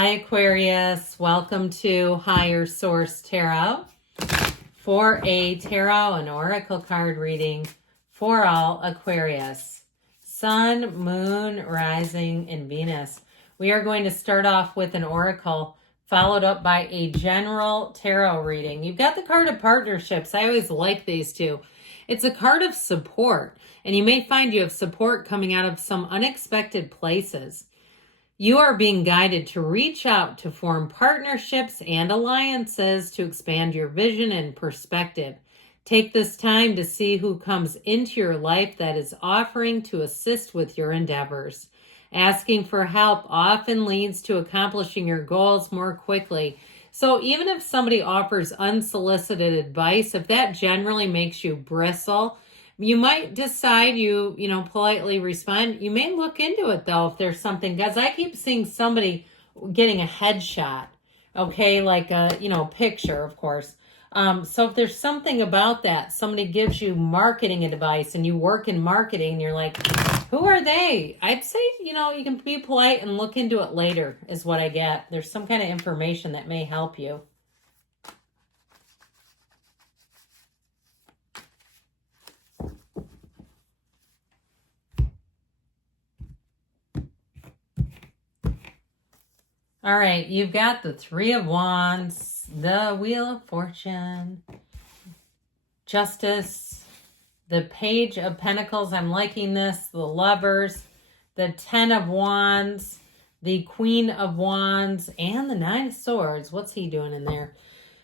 Hi Aquarius, welcome to Higher Source Tarot for a tarot and oracle card reading for all Aquarius. Sun, Moon, Rising, and Venus. We are going to start off with an oracle followed up by a general tarot reading. You've got the card of partnerships. I always like these two. It's a card of support, and you may find you have support coming out of some unexpected places. You are being guided to reach out to form partnerships and alliances to expand your vision and perspective. Take this time to see who comes into your life that is offering to assist with your endeavors. Asking for help often leads to accomplishing your goals more quickly. So even if somebody offers unsolicited advice, if that generally makes you bristle, you might decide you politely respond. You may look into it though if there's something, because I keep seeing somebody getting a headshot, okay, like a, picture, of course. So if there's something about that, somebody gives you marketing advice and you work in marketing and you're like, who are they? I'd say, you can be polite and look into it later is what I get. There's some kind of information that may help you. All right, you've got the Three of Wands, the Wheel of Fortune, Justice, the Page of Pentacles. I'm liking this. The Lovers, the Ten of Wands, the Queen of Wands, and the Nine of Swords. What's he doing in there?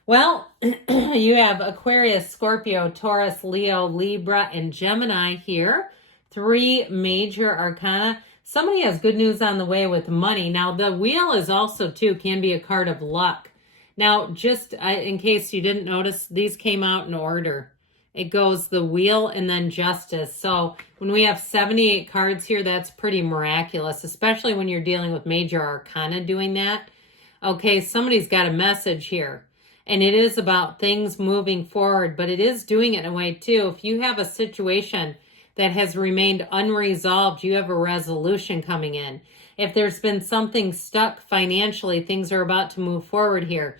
Well, you have Aquarius, Scorpio, Taurus, Leo, Libra, and Gemini here. Three major arcana. Somebody has good news on the way with money. Now, the wheel is also, too, can be a card of luck. Now, just in case you didn't notice, these came out in order. It goes the wheel and then justice. So when we have 78 cards here, that's pretty miraculous, especially when you're dealing with major arcana doing that. Okay, somebody's got a message here. And it is about things moving forward, but it is doing it in a way, too. If you have a situation that has remained unresolved, you have a resolution coming in. If there's been something stuck financially, things are about to move forward here.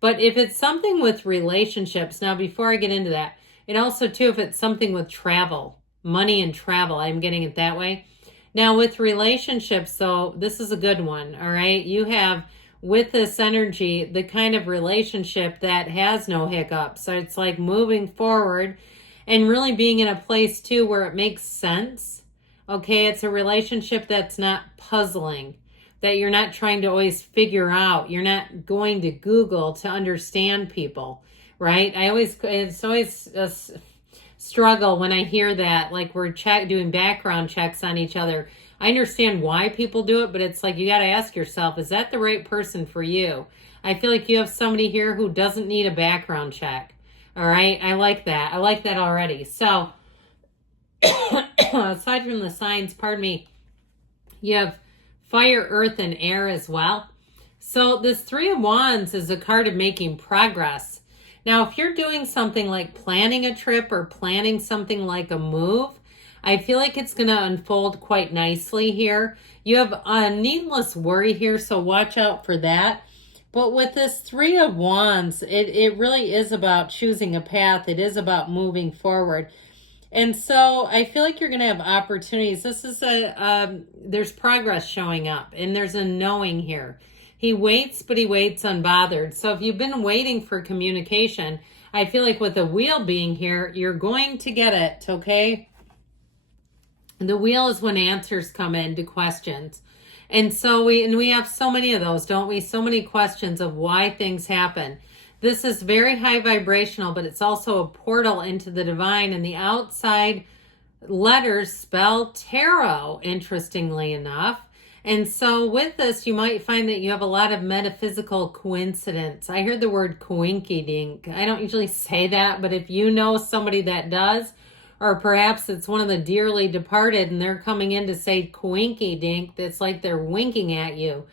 But if it's something with relationships, now before I get into that, it also too, if it's something with travel, money and travel, I'm getting it that way. Now with relationships, so this is a good one, all right? You have, with this energy, the kind of relationship that has no hiccups. So it's like moving forward and really being in a place too where it makes sense. Okay, it's a relationship that's not puzzling, that you're not trying to always figure out. You're not going to Google to understand people, right? It's always a struggle when I hear that, like we're doing background checks on each other. I understand why people do it, but it's like you got to ask yourself, is that the right person for you? I feel like you have somebody here who doesn't need a background check. All right, I like that. I like that already. So, aside from the signs, pardon me, you have fire, earth, and air as well. So, this Three of Wands is a card of making progress. Now, if you're doing something like planning a trip or planning something like a move, I feel like it's going to unfold quite nicely here. You have a needless worry here, so watch out for that. But with this Three of Wands, it really is about choosing a path. It is about moving forward. And so I feel like you're going to have opportunities. This is there's progress showing up, and there's a knowing here. He waits, but he waits unbothered. So if you've been waiting for communication, I feel like with the wheel being here, you're going to get it, okay? The wheel is when answers come in to questions. And so we have so many of those, don't we? So many questions of why things happen. This is very high vibrational, but it's also a portal into the divine, and the outside letters spell tarot, interestingly enough. And so with this, you might find that you have a lot of metaphysical coincidence. I heard the word coinky-dink. I don't usually say that, but if you know somebody that does, or perhaps it's one of the dearly departed and they're coming in to say coinky dink, that's like they're winking at you.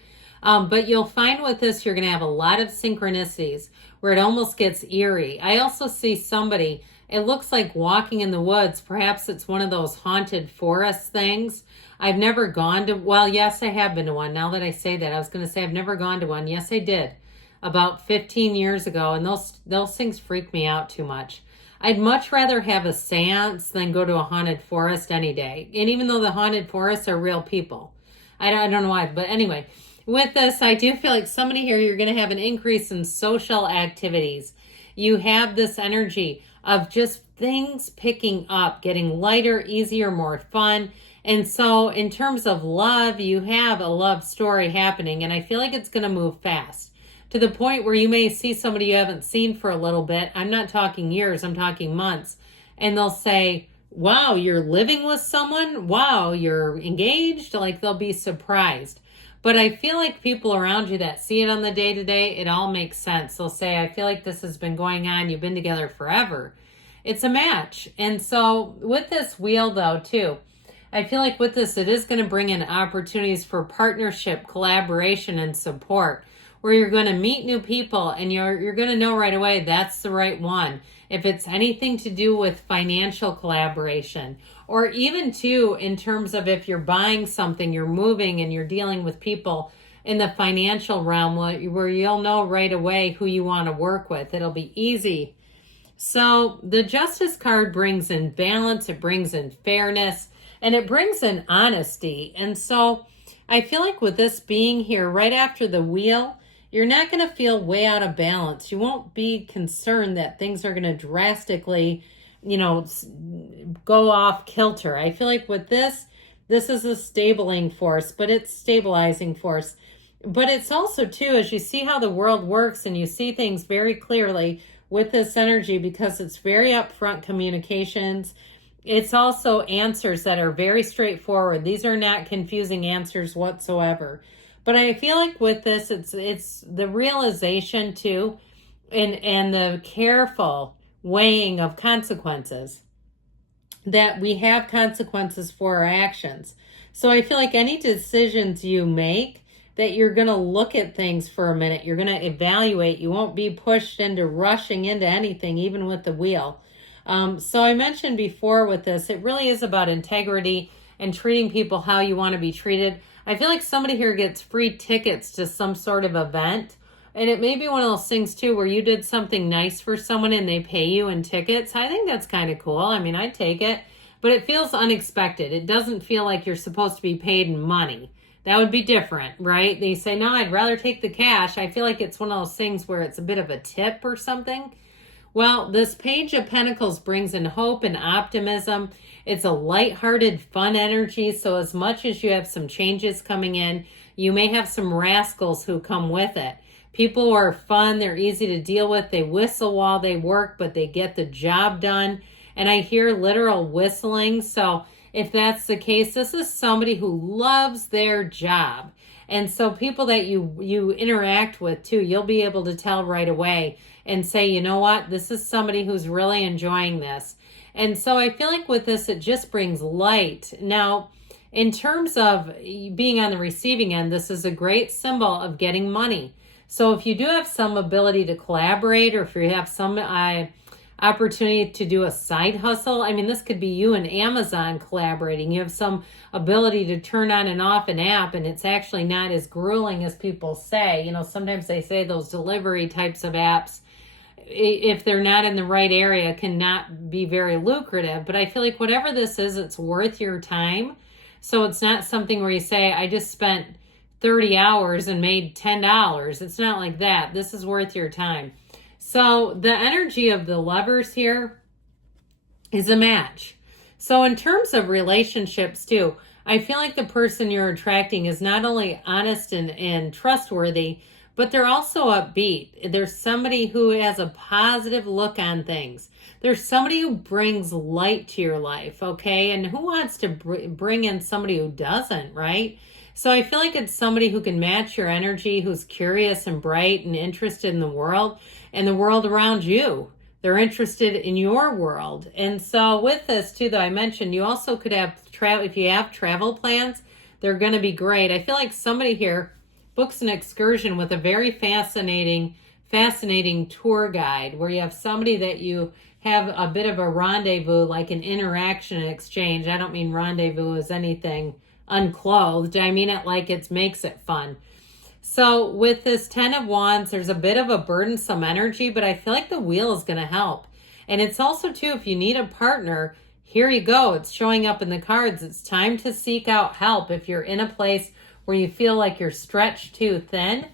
But you'll find with this, you're going to have a lot of synchronicities where it almost gets eerie. I also see somebody It looks like walking in the woods. Perhaps it's one of those haunted forest things. I've never gone to, well, yes, I have been to one. Now that I say that, I was going to say I've never gone to one. Yes, I did about 15 years ago, and those things freak me out too much. I'd much rather have a seance than go to a haunted forest any day. And even though the haunted forests are real people, I don't know why, but anyway, with this, I do feel like somebody here, you're going to have an increase in social activities. You have this energy of just things picking up, getting lighter, easier, more fun. And so in terms of love, you have a love story happening, and I feel like it's going to move fast to the point where you may see somebody you haven't seen for a little bit. I'm not talking years, I'm talking months. And they'll say, wow, you're living with someone? Wow, you're engaged? Like, they'll be surprised. But I feel like people around you that see it on the day-to-day, it all makes sense. They'll say, I feel like this has been going on. You've been together forever. It's a match. And so with this wheel, though, too, I feel like with this, it is going to bring in opportunities for partnership, collaboration, and support, where you're going to meet new people and you're going to know right away that's the right one. If it's anything to do with financial collaboration, or even too in terms of if you're buying something, you're moving and you're dealing with people in the financial realm where you'll know right away who you want to work with. It'll be easy. So the Justice card brings in balance, it brings in fairness, and it brings in honesty. And so I feel like with this being here right after the wheel, you're not going to feel way out of balance. You won't be concerned that things are going to drastically, go off kilter. I feel like with this is a stabling force, but it's stabilizing force. But it's also too, as you see how the world works and you see things very clearly with this energy, because it's very upfront communications. It's also answers that are very straightforward. These are not confusing answers whatsoever. But I feel like with this, it's the realization too, and the careful weighing of consequences, that we have consequences for our actions. So I feel like any decisions you make, that you're going to look at things for a minute. You're going to evaluate. You won't be pushed into rushing into anything, even with the wheel. So I mentioned before with this, it really is about integrity and treating people how you want to be treated. I feel like somebody here gets free tickets to some sort of event. And it may be one of those things too where you did something nice for someone and they pay you in tickets. I think that's kind of cool. I mean, I'd take it. But it feels unexpected. It doesn't feel like you're supposed to be paid in money. That would be different, right? They say, no, I'd rather take the cash. I feel like it's one of those things where it's a bit of a tip or something. Well, this Page of Pentacles brings in hope and optimism. It's a lighthearted, fun energy. So as much as you have some changes coming in, you may have some rascals who come with it. People who are fun, they're easy to deal with. They whistle while they work, but they get the job done. And I hear literal whistling. So if that's the case, this is somebody who loves their job. And so people that you interact with too, you'll be able to tell right away and say, you know what, this is somebody who's really enjoying this. And so I feel like with this, it just brings light. Now, in terms of being on the receiving end, this is a great symbol of getting money. So if you do have some ability to collaborate, or if you have some opportunity to do a side hustle, I mean, this could be you and Amazon collaborating. You have some ability to turn on and off an app, and it's actually not as grueling as people say. Sometimes they say those delivery types of apps, if they're not in the right area, cannot be very lucrative. But I feel like whatever this is, it's worth your time. So it's not something where you say, I just spent 30 hours and made $10. It's not like that. This is worth your time. So the energy of the Lovers here is a match. So in terms of relationships too, I feel like the person you're attracting is not only honest and trustworthy, but they're also upbeat. There's somebody who has a positive look on things. There's somebody who brings light to your life, okay? And who wants to bring in somebody who doesn't, right? So I feel like it's somebody who can match your energy, who's curious and bright and interested in the world and the world around you. They're interested in your world. And so with this too, though, I mentioned you also could have if you have travel plans, they're going to be great. I feel like somebody here books an excursion with a very fascinating tour guide, where you have somebody that you have a bit of a rendezvous, like an interaction exchange. I don't mean rendezvous as anything unclothed. I mean it like it makes it fun. So with this 10 of Wands, there's a bit of a burdensome energy, but I feel like the wheel is going to help. And it's also, too, if you need a partner, here you go. It's showing up in the cards. It's time to seek out help if you're in a place where you feel like you're stretched too thin.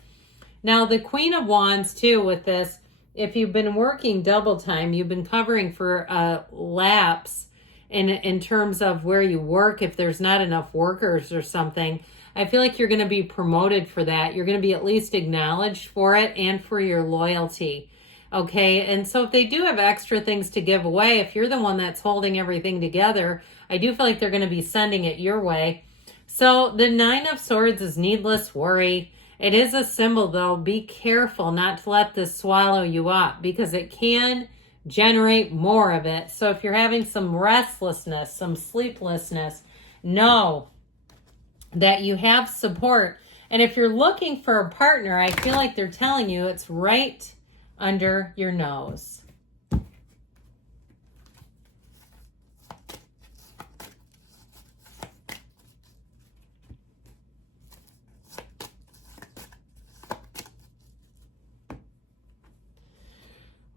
Now, the Queen of Wands, too, with this, if you've been working double time, you've been covering for a lapse in terms of where you work, if there's not enough workers or something, I feel like you're going to be promoted for that. You're going to be at least acknowledged for it and for your loyalty. Okay, and so if they do have extra things to give away, if you're the one that's holding everything together, I do feel like they're going to be sending it your way. So the 9 of Swords is needless worry. It is a symbol, though. Be careful not to let this swallow you up, because it can generate more of it. So if you're having some restlessness, some sleeplessness, know that you have support. And if you're looking for a partner, I feel like they're telling you it's right under your nose.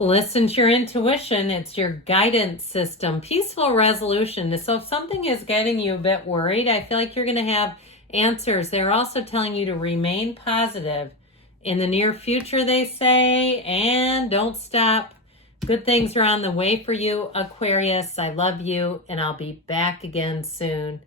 Listen to your intuition. It's your guidance system. Peaceful resolution. So if something is getting you a bit worried, I feel like you're going to have answers. They're also telling you to remain positive in the near future, they say, and don't stop. Good things are on the way for you, Aquarius. I love you, and I'll be back again soon.